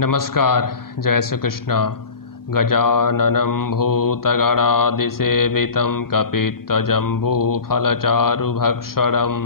नमस्कार। जय श्री कृष्ण। गजाननं भूतगणादिसेवितं कपित्तजम्बूफलचारुभक्षणम्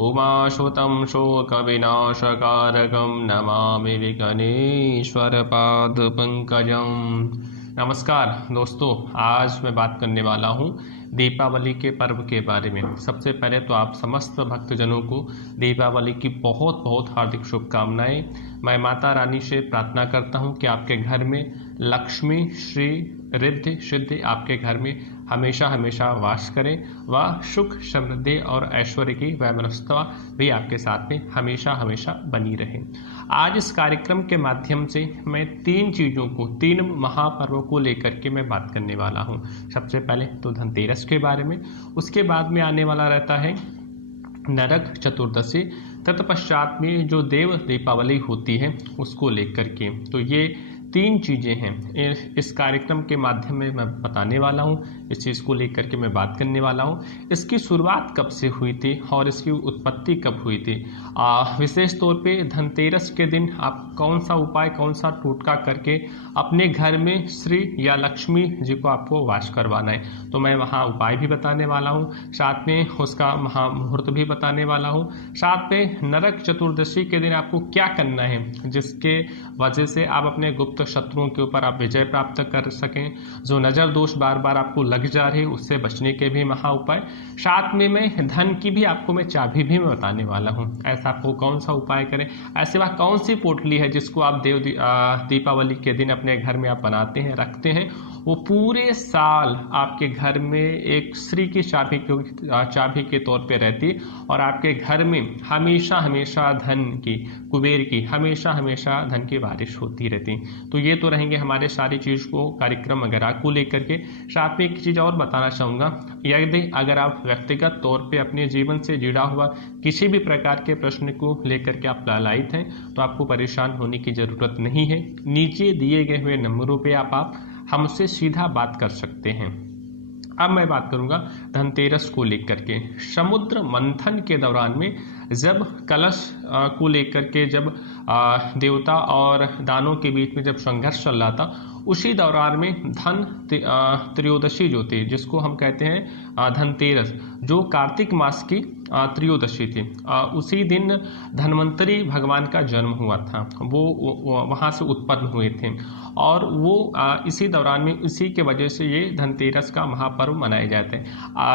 उमासुतं शोकविनाशकारकं नमामि विघ्नेश्वरपादपङ्कजम्। नमस्कार दोस्तों, आज मैं बात करने वाला हूँ दीपावली के पर्व के बारे में। सबसे पहले तो आप समस्त भक्तजनों को दीपावली की बहुत बहुत हार्दिक शुभकामनाएं। मैं माता रानी से प्रार्थना करता हूं कि आपके घर में लक्ष्मी श्री रिद्धि सिद्धि आपके घर में हमेशा हमेशा वास करें व सुख समृद्धि और ऐश्वर्य की वैमनस्यता भी आपके साथ में हमेशा हमेशा बनी रहे। आज इस कार्यक्रम के माध्यम से मैं तीन महापर्वों को लेकर के मैं बात करने वाला हूं। सबसे पहले तो धनतेरस के बारे में, उसके बाद में आने वाला रहता है नरक चतुर्दशी, तत्पश्चात में जो देव दीपावली होती है उसको लेकर के। तो ये तीन चीज़ें हैं इस कार्यक्रम के माध्यम में मैं बताने वाला हूँ। इस चीज़ को लेकर के मैं बात करने वाला हूँ। इसकी शुरुआत कब से हुई थी और इसकी उत्पत्ति कब हुई थी। विशेष तौर पे धनतेरस के दिन आप कौन सा उपाय, कौन सा टोटका करके अपने घर में श्री या लक्ष्मी जी को आपको वास करवाना है, तो मैं वहाँ उपाय भी बताने वाला हूँ, साथ में उसका महामुहूर्त भी बताने वाला हूँ। साथ में नरक चतुर्दशी के दिन आपको क्या करना है जिसके वजह से आप अपने गुप्त शत्रुओं के ऊपर आप विजय प्राप्त कर सकें। जो नज़र दोष बार बार आपको लग जा रहे उससे बचने के भी महा उपाय। साथ में मैं धन की भी आपको मैं चाबी भी मैं बताने वाला हूँ। ऐसा आपको कौन सा उपाय करें, ऐसे वह कौन सी पोटली है जिसको आप दीपावली के दिन अपने घर में आप बनाते हैं, रखते हैं, वो पूरे साल आपके घर में एक श्री की चाबी के तौर पे रहती और आपके घर में हमेशा हमेशा धन की, कुबेर की, हमेशा हमेशा धन की बारिश होती रहती। तो ये तो रहेंगे हमारे सारी चीज़ को कार्यक्रम वगैरह को लेकर के। साथ में एक चीज़ और बताना चाहूँगा, यदि अगर आप व्यक्तिगत तौर पे अपने जीवन से जुड़ा हुआ किसी भी प्रकार के प्रश्न को लेकर के आप लालायित हैं तो आपको परेशान होने की ज़रूरत नहीं है। नीचे दिए गए हुए नंबरों पे आप हमसे सीधा बात कर सकते हैं। अब मैं बात करूंगा धनतेरस को लेकर के। समुद्र मंथन के दौरान में जब कलश को लेकर के जब देवता और दानों के बीच में जब संघर्ष चल रहा था, उसी दौरान में धन त्रयोदशी जो थी, जिसको हम कहते हैं धनतेरस, जो कार्तिक मास की त्रयोदशी थी, उसी दिन धन्वंतरी भगवान का जन्म हुआ था। वो वहाँ से उत्पन्न हुए थे और वो इसी दौरान में इसी के वजह से ये धनतेरस का महापर्व मनाए जाते हैं।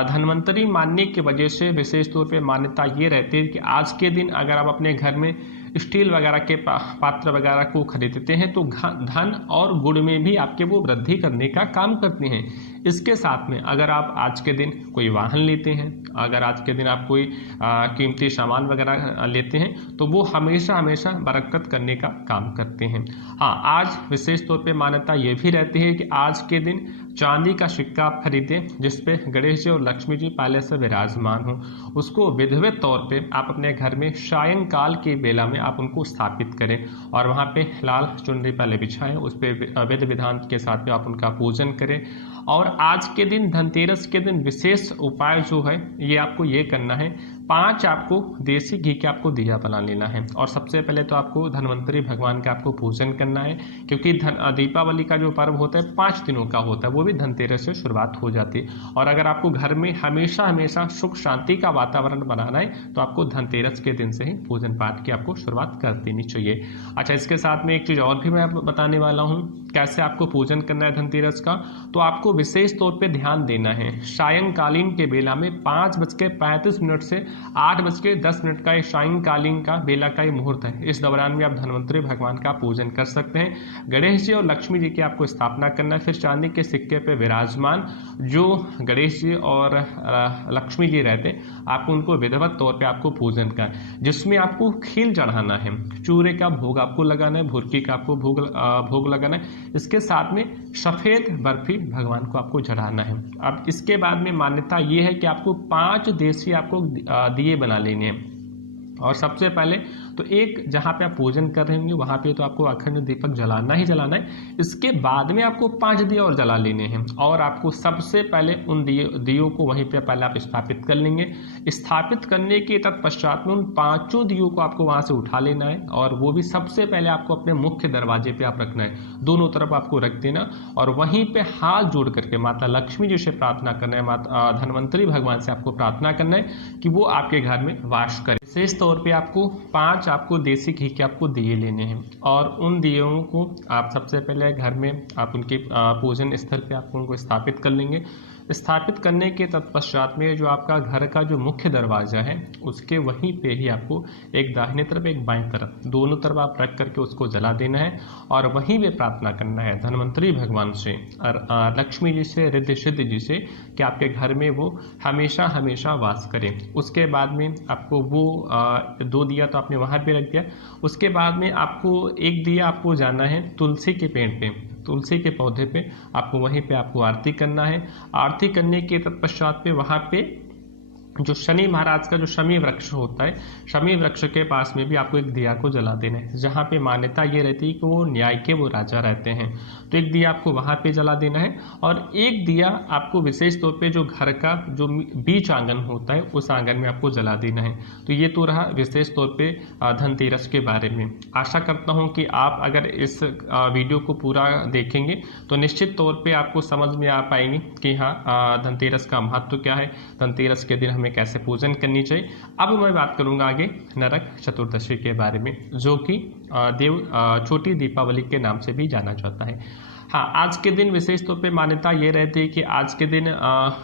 धन्वंतरी मानने की वजह से विशेष तौर पे मान्यता ये रहती है कि आज के दिन अगर आप अपने घर में स्टील वगैरह के पात्र वगैरह को खरीदते हैं तो धन और गुण में भी आपके वो वृद्धि करने का काम करते हैं। इसके साथ में अगर आप आज के दिन कोई वाहन लेते हैं, अगर आज के दिन आप कोई कीमती सामान वगैरह लेते हैं तो वो हमेशा हमेशा बरकत करने का काम करते हैं। हाँ, आज विशेष तौर पे मान्यता ये भी रहती है कि आज के दिन चांदी का सिक्का आप खरीदें जिसपे गणेश जी और लक्ष्मी जी पहले से विराजमान हो, उसको विधिवत तौर पे आप अपने घर में सायंकाल की बेला में आप उनको स्थापित करें और वहाँ पे लाल चुनरी पहले बिछाएं, उस पर विधि विधान के साथ में आप उनका पूजन करें। और आज के दिन धनतेरस के दिन विशेष उपाय जो है ये आपको ये करना है, 5 आपको देसी घी के आपको दिया बना लेना है और सबसे पहले तो आपको धन्वंतरी भगवान का आपको पूजन करना है, क्योंकि दीपावली का जो पर्व होता है 5 दिनों का होता है, वो भी धनतेरस से शुरुआत हो जाती है। और अगर आपको घर में हमेशा हमेशा सुख शांति का वातावरण बनाना है तो आपको धनतेरस के दिन से ही पूजन पाठ की आपको शुरुआत कर देनी चाहिए। अच्छा, इसके साथ में एक चीज़ और भी मैं बताने वाला हूँ कैसे आपको पूजन करना है धनतेरस का। तो आपको विशेष तौर पे ध्यान देना है, सायंकालीन के बेला में 5:35 से 8:10 का ये सायंकालीन का बेला का ये मुहूर्त है। इस दौरान में आप धन्वंतरी भगवान का पूजन कर सकते हैं। गणेश जी और लक्ष्मी जी की आपको स्थापना करना है। फिर चांदी के सिक्के पे विराजमान जो गणेश जी और लक्ष्मी जी रहते, आपको उनको विधिवत तौर पे आपको पूजन करना है, जिसमें आपको खील चढ़ाना है, चूरे का भोग आपको लगाना है, भुरकी का आपको भोग लगाना है। इसके साथ में सफ़ेद बर्फी भगवान को आपको चढ़ाना है। अब इसके बाद में मान्यता ये है कि आपको 5 देसी आपको दिए बना लेने हैं और सबसे पहले तो एक जहाँ पे आप पूजन कर रहे होंगे वहाँ पे तो आपको अखंड दीपक जलाना ही जलाना है। इसके बाद में आपको 5 दिए और जला लेने हैं और आपको सबसे पहले उन दियों को वहीं पे पहले आप स्थापित कर लेंगे। स्थापित करने के तत्पश्चात में उन 5 दियों को आपको वहाँ से उठा लेना है और वो भी सबसे पहले आपको अपने मुख्य दरवाजे पे आप रखना है, दोनों तरफ आपको रख देना और वहीं पे हाथ जोड़ करके माता लक्ष्मी जी से प्रार्थना करना है, माता धन्वंतरी भगवान से आपको प्रार्थना करना है कि वो आपके घर में वास करें। विशेष तौर पे आपको 5 आपको देसी घी के आपको दिए लेने हैं और उन दियों को आप सबसे पहले घर में आप उनके पूजन स्थल पे आपको उनको स्थापित कर लेंगे। स्थापित करने के तत्पश्चात में जो आपका घर का जो मुख्य दरवाज़ा है उसके वहीं पे ही आपको एक दाहिने तरफ एक बाएं तरफ दोनों तरफ आप रख करके उसको जला देना है और वहीं पे प्रार्थना करना है धन्वंतरी भगवान से और लक्ष्मी जी से, रिद्धि सिद्धि जी से कि आपके घर में वो हमेशा हमेशा वास करें। उसके बाद में आपको वो 2 दिया तो आपने वहाँ पे रख दिया। उसके बाद में आपको एक दिया आपको जाना है तुलसी के पेड़ पे, तुलसी के पौधे पे आपको वहीं पे आपको आरती करना है। आरती करने के तत्पश्चात पे वहाँ पे जो शनि महाराज का जो शमी वृक्ष होता है, शमी वृक्ष के पास में भी आपको एक दिया को जला देना है, जहाँ पे मान्यता ये रहती है कि वो न्याय के वो राजा रहते हैं। तो एक दिया आपको वहाँ पे जला देना है और एक दिया आपको विशेष तौर पे जो घर का जो बीच आंगन होता है उस आंगन में आपको जला देना है। तो ये तो रहा विशेष तौर पे धनतेरस के बारे में। आशा करता हूँ कि आप अगर इस वीडियो को पूरा देखेंगे तो निश्चित तौर पर आपको समझ में आ पाएंगे कि हाँ धनतेरस का महत्व क्या है, धनतेरस के दिन कैसे पूजन करनी चाहिए। अब मैं बात करूंगा आगे नरक चतुर्दशी के बारे में, जो कि छोटी दीपावली के नाम से भी जाना जाता है। हाँ, आज के दिन विशेष तौर पे मान्यता ये रहती है कि आज के दिन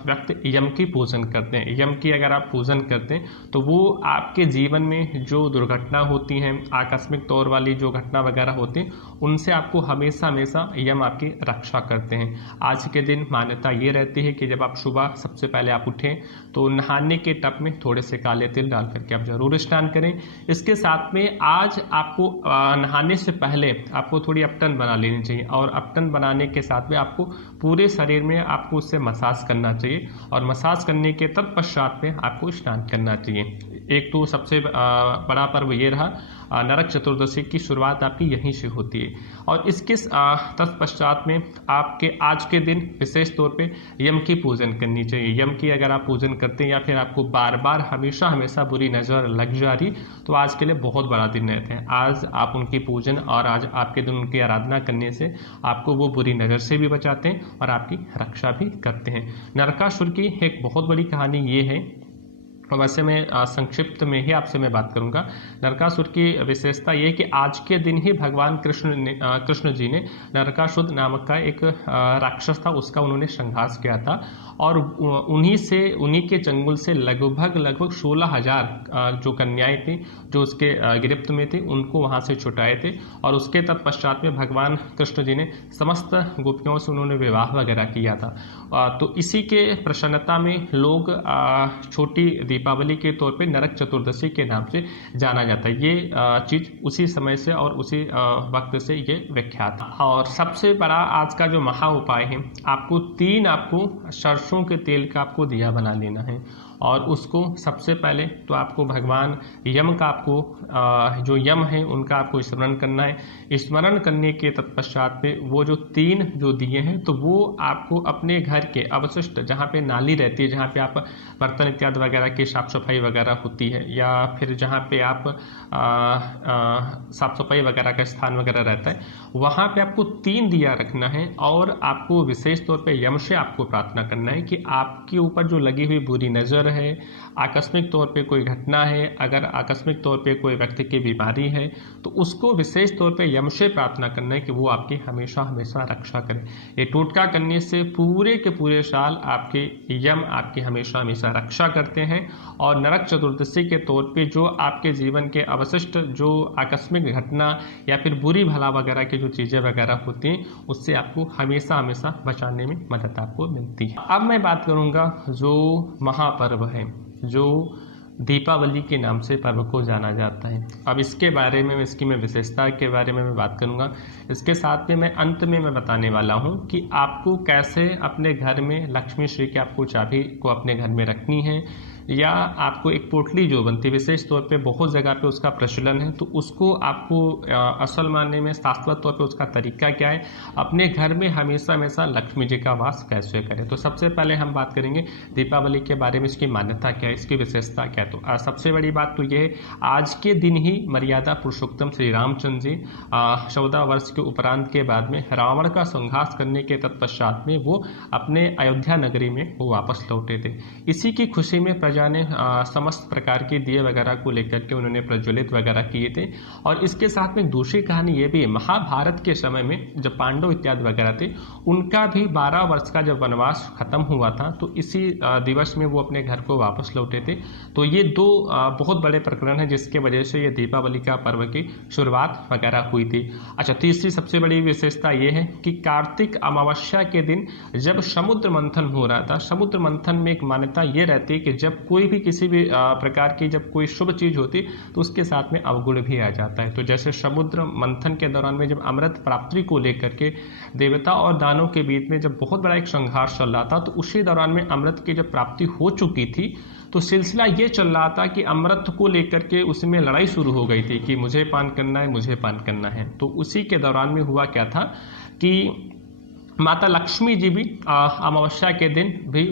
व्यक्ति यम की पूजन करते हैं। यम की अगर आप पूजन करते हैं तो वो आपके जीवन में जो दुर्घटना होती हैं, आकस्मिक तौर वाली जो घटना वगैरह होती हैं, उनसे आपको हमेशा हमेशा यम आपकी रक्षा करते हैं। आज के दिन मान्यता ये रहती है कि जब आप सुबह सबसे पहले आप उठें तो नहाने के टब में थोड़े से काले तिल डाल करके आप जरूर स्नान करें। इसके साथ में आज आपको नहाने से पहले आपको थोड़ी अपटन बना लेनी चाहिए और अपटन बनाने के साथ में आपको पूरे शरीर में आपको उससे मसाज करना चाहिए और मसाज करने के तत्पश्चात में आपको स्नान करना चाहिए। एक तो सबसे बड़ा पर्व ये रहा, नरक चतुर्दशी की शुरुआत आपकी यहीं से होती है और इसके तत्पश्चात में आपके आज के दिन विशेष तौर पे यम की पूजन करनी चाहिए। यम की अगर आप पूजन करते हैं या फिर आपको बार बार हमेशा हमेशा बुरी नज़र लग जा रही तो आज के लिए बहुत बड़ा दिन रहते हैं। आज आप उनकी पूजन और आज आपके दिन उनकी आराधना करने से आपको वो बुरी नज़र से भी बचाते हैं और आपकी रक्षा भी करते हैं। नरकासुर की एक बहुत बड़ी कहानी ये है, वैसे मैं संक्षिप्त में ही आपसे मैं बात करूंगा। नरकासुर की विशेषता ये कि आज के दिन ही भगवान कृष्ण जी ने नरकासुर नामक का एक राक्षस था, उसका उन्होंने संहार किया था और उन्हीं के चंगुल से लगभग 16,000 जो कन्याएं थी जो उसके गिरफ्त में थी उनको वहां से छुटाए थे और उसके तत्पश्चात में भगवान कृष्ण जी ने समस्त गोपियों से उन्होंने विवाह वगैरह किया था। तो इसी के प्रसन्नता में लोग छोटी दीपावली के तौर पे नरक चतुर्दशी के नाम से जाना जाता है। ये चीज़ उसी समय से और उसी वक्त से ये विख्यात है। और सबसे बड़ा आज का जो महा उपाय है, आपको 3 सरसों के तेल का आपको दिया बना लेना है और उसको सबसे पहले तो आपको भगवान यम का आपको जो यम है उनका आपको स्मरण करना है। स्मरण करने के तत्पश्चात में वो जो 3 जो दिए हैं तो वो आपको अपने घर के अवशिष्ट जहाँ पे नाली रहती है, जहाँ पे आप बर्तन इत्यादि वगैरह की साफ सफाई वगैरह होती है या फिर जहाँ पे आप साफ सफाई वगैरह का स्थान वगैरह रहता है, वहाँ पे आपको 3 दिया रखना है और आपको विशेष तौर पे यम से आपको प्रार्थना करना है कि आपके ऊपर जो लगी हुई बुरी नज़र है, आकस्मिक तौर पे कोई घटना है, अगर आकस्मिक तौर पे कोई व्यक्ति की बीमारी है तो उसको विशेष तौर पे यम से प्रार्थना करना है कि वो आपकी हमेशा हमेशा रक्षा करे। ये टोटका करने से पूरे के पूरे साल आपके यम आपकी हमेशा हमेशा रक्षा करते हैं और नरक चतुर्दशी के तौर पे जो आपके जीवन के अवशिष्ट जो आकस्मिक घटना या फिर बुरी भला वगैरह की जो चीज़ें वगैरह होती हैं उससे आपको हमेशा हमेशा बचाने में मदद आपको मिलती है। अब मैं बात करूँगा जो महापर्व है, जो दीपावली के नाम से पर्व को जाना जाता है। अब इसके बारे में इसकी मैं विशेषता के बारे में मैं बात करूंगा। इसके साथ में मैं अंत में मैं बताने वाला हूं कि आपको कैसे अपने घर में लक्ष्मी श्री की आपको चाबी को अपने घर में रखनी है। या आपको एक पोटली जो बनती है, विशेष तौर पे बहुत जगह पे उसका प्रचलन है, तो उसको आपको असल मायने में शाश्वत तौर पे उसका तरीका क्या है, अपने घर में हमेशा हमेशा लक्ष्मी जी का वास कैसे करें। तो सबसे पहले हम बात करेंगे दीपावली के बारे में, इसकी मान्यता क्या है, इसकी विशेषता क्या है। तो सबसे बड़ी बात तो ये है, आज के दिन ही मर्यादा पुरुषोत्तम श्री रामचंद्र जी 14 वर्ष के उपरांत के बाद में रावण का संहार करने के तत्पश्चात में वो अपने अयोध्या नगरी में वो वापस लौटे थे। इसी की खुशी में प्रजा ने समस्त प्रकार के दिए वगैरह को लेकर के उन्होंने प्रज्वलित वगैरह किए थे। और इसके साथ में दूसरी कहानी ये भी है, महाभारत के समय में जब पांडव इत्यादि वगैरह थे, उनका भी 12 वर्ष का जब वनवास खत्म हुआ था, तो इसी दिवस में वो अपने घर को वापस लौटे थे। तो ये दो बहुत बड़े प्रकरण हैं जिसके वजह से ये दीपावली का पर्व की शुरुआत वगैरह हुई थी। अच्छा, तीसरी सबसे बड़ी विशेषता ये है कि कार्तिक अमावस्या के दिन जब समुद्र मंथन हो रहा था, समुद्र मंथन में एक मान्यता ये रहती है कि जब कोई भी किसी भी प्रकार की जब कोई शुभ चीज़ होती तो उसके साथ में अवगुण भी आ जाता है। तो जैसे समुद्र मंथन के दौरान में जब अमृत प्राप्ति को लेकर के देवता और दानव के बीच में जब बहुत बड़ा एक संघर्ष चल रहा था, तो उसी दौरान में अमृत की जब प्राप्ति हो चुकी थी, तो सिलसिला ये चल रहा था कि अमृत को लेकर के उसमें लड़ाई शुरू हो गई थी कि मुझे पान करना है, मुझे पान करना है। तो उसी के दौरान में हुआ क्या था कि माता लक्ष्मी जी भी अमावस्या के दिन भी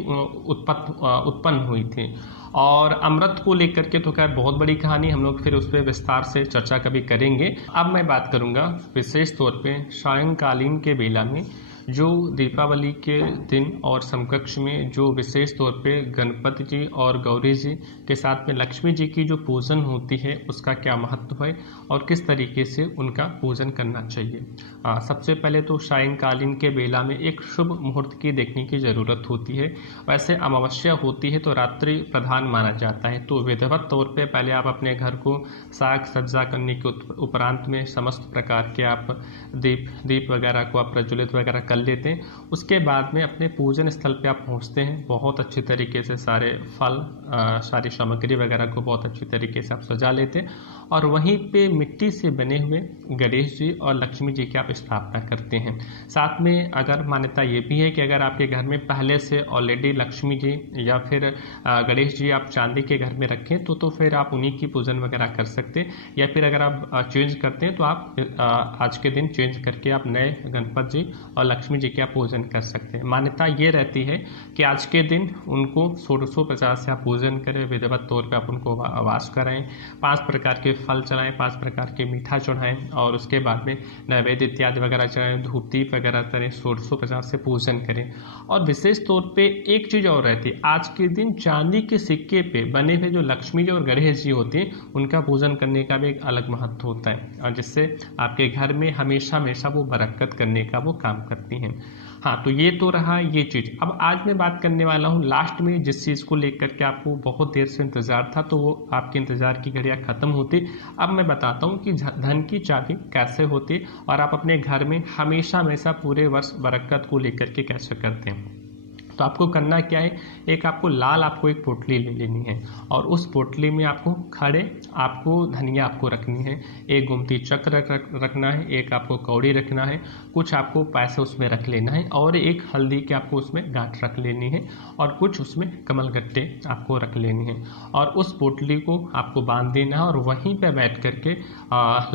उत्पन्न हुई थी। और अमृत को लेकर के तो खैर बहुत बड़ी कहानी, हम लोग फिर उस पर विस्तार से चर्चा कभी करेंगे। अब मैं बात करूंगा विशेष तौर पे सायंकालीन के बेला में जो दीपावली के दिन और समकक्ष में जो विशेष तौर पे गणपति जी और गौरी जी के साथ में लक्ष्मी जी की जो पूजन होती है, उसका क्या महत्व है और किस तरीके से उनका पूजन करना चाहिए। सबसे पहले तो सायंकालीन के बेला में एक शुभ मुहूर्त की देखने की ज़रूरत होती है। वैसे अमावस्या होती है तो रात्रि प्रधान माना जाता है, तो विधिवत तौर पे पहले आप अपने घर को साग सज्जा करने के उपरांत में समस्त प्रकार के आप दीप वगैरह को आप प्रज्वलित वगैरह कर लेते हैं। उसके बाद में अपने पूजन स्थल पे आप पहुंचते हैं, बहुत अच्छी तरीके से सारे फल सारी सामग्री वगैरह को बहुत अच्छी तरीके से आप सजा लेते हैं और वहीं पे मिट्टी से बने हुए गणेश जी और लक्ष्मी जी की आप स्थापना करते हैं। साथ में अगर मान्यता ये भी है कि अगर आपके घर में पहले से ऑलरेडी लक्ष्मी जी या फिर गणेश जी आप चांदी के घर में रखें तो फिर आप उन्हीं की पूजन वगैरह कर सकते हैं, या फिर अगर आप चेंज करते हैं तो आप आज के दिन चेंज करके आप नए गणपति जी और लक्ष्मी जी का पूजन कर सकते हैं। मान्यता ये रहती है कि आज के दिन उनको 1650 से आप पूजन करें, विधिवत तौर पे आप उनको वास कराएं, 5 प्रकार के फल चढ़ाएं, 5 प्रकार के मीठा चढ़ाएं और उसके बाद में नैवेद्य इत्यादि वगैरह चढ़ाएं, धूप दीप वगैरह करें, 1650 से पूजन करें। और विशेष तौर पे एक चीज़ और रहती है, आज के दिन चांदी के सिक्के पे बने हुए जो लक्ष्मी जी और गणेश जी होते हैं उनका पूजन करने का भी एक अलग महत्व होता है, और जिससे आपके घर में हमेशा हमेशा वो बरकत करने का वो काम करती हैं। हाँ, तो ये तो रहा ये चीज़। अब आज मैं बात करने वाला हूँ लास्ट में जिस चीज़ को लेकर के आपको बहुत देर से इंतज़ार था, तो वो आपके इंतज़ार की घड़ियाँ ख़त्म होती। अब मैं बताता हूँ कि धन की चाबी कैसे होती और आप अपने घर में हमेशा हमेशा पूरे वर्ष बरकत को लेकर के कैसे करते हैं। तो आपको करना क्या है, एक आपको एक पोटली ले लेनी है और उस पोटली में आपको खड़े धनिया आपको रखनी है, एक गोमती चक्र रखना है, एक आपको कौड़ी रखना है, कुछ आपको पैसे उसमें रख लेना है और एक हल्दी के आपको उसमें गांठ रख लेनी है और कुछ उसमें कमलगट्टे आपको रख लेनी है और उस पोटली को आपको बांध देना है और वहीं पर बैठ करके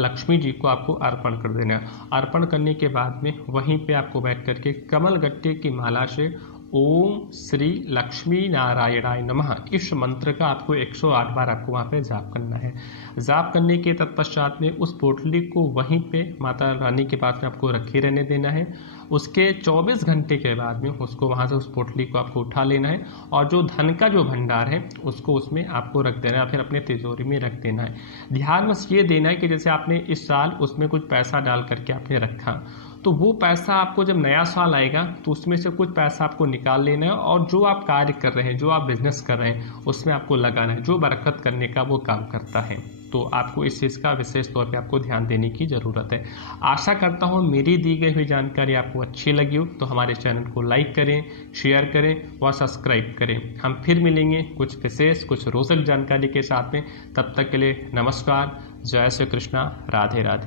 लक्ष्मी जी को आपको अर्पण कर देना है। अर्पण करने के बाद में वहीं पर आपको बैठ करके कमलगट्टे की माला से ओम श्री लक्ष्मी नारायणाय नमः इस मंत्र का आपको 108 बार आपको वहाँ पे जाप करना है। जाप करने के तत्पश्चात में उस पोटली को वहीं पे माता रानी के पास में आपको रखे रहने देना है। उसके 24 घंटे के बाद में उसको वहाँ से उस पोटली को आपको उठा लेना है और जो धन का जो भंडार है उसको उसमें आपको रख देना है, फिर अपने तिजोरी में रख देना है। ध्यान बस ये देना है कि जैसे आपने इस साल उसमें कुछ पैसा डाल करके आपने रखा, तो वो पैसा आपको जब नया साल आएगा तो उसमें से कुछ पैसा आपको निकाल लेना है और जो आप कार्य कर रहे हैं, जो आप बिजनेस कर रहे हैं उसमें आपको लगाना है, जो बरकत करने का वो काम करता है। तो आपको इस चीज़ का विशेष तौर पे आपको ध्यान देने की ज़रूरत है। आशा करता हूँ मेरी दी गई हुई जानकारी आपको अच्छी लगी हो, तो हमारे चैनल को लाइक करें, शेयर करें व सब्सक्राइब करें। हम फिर मिलेंगे कुछ विशेष कुछ रोचक जानकारी के साथ में। तब तक के लिए नमस्कार, जय श्री कृष्णा, राधे राधे।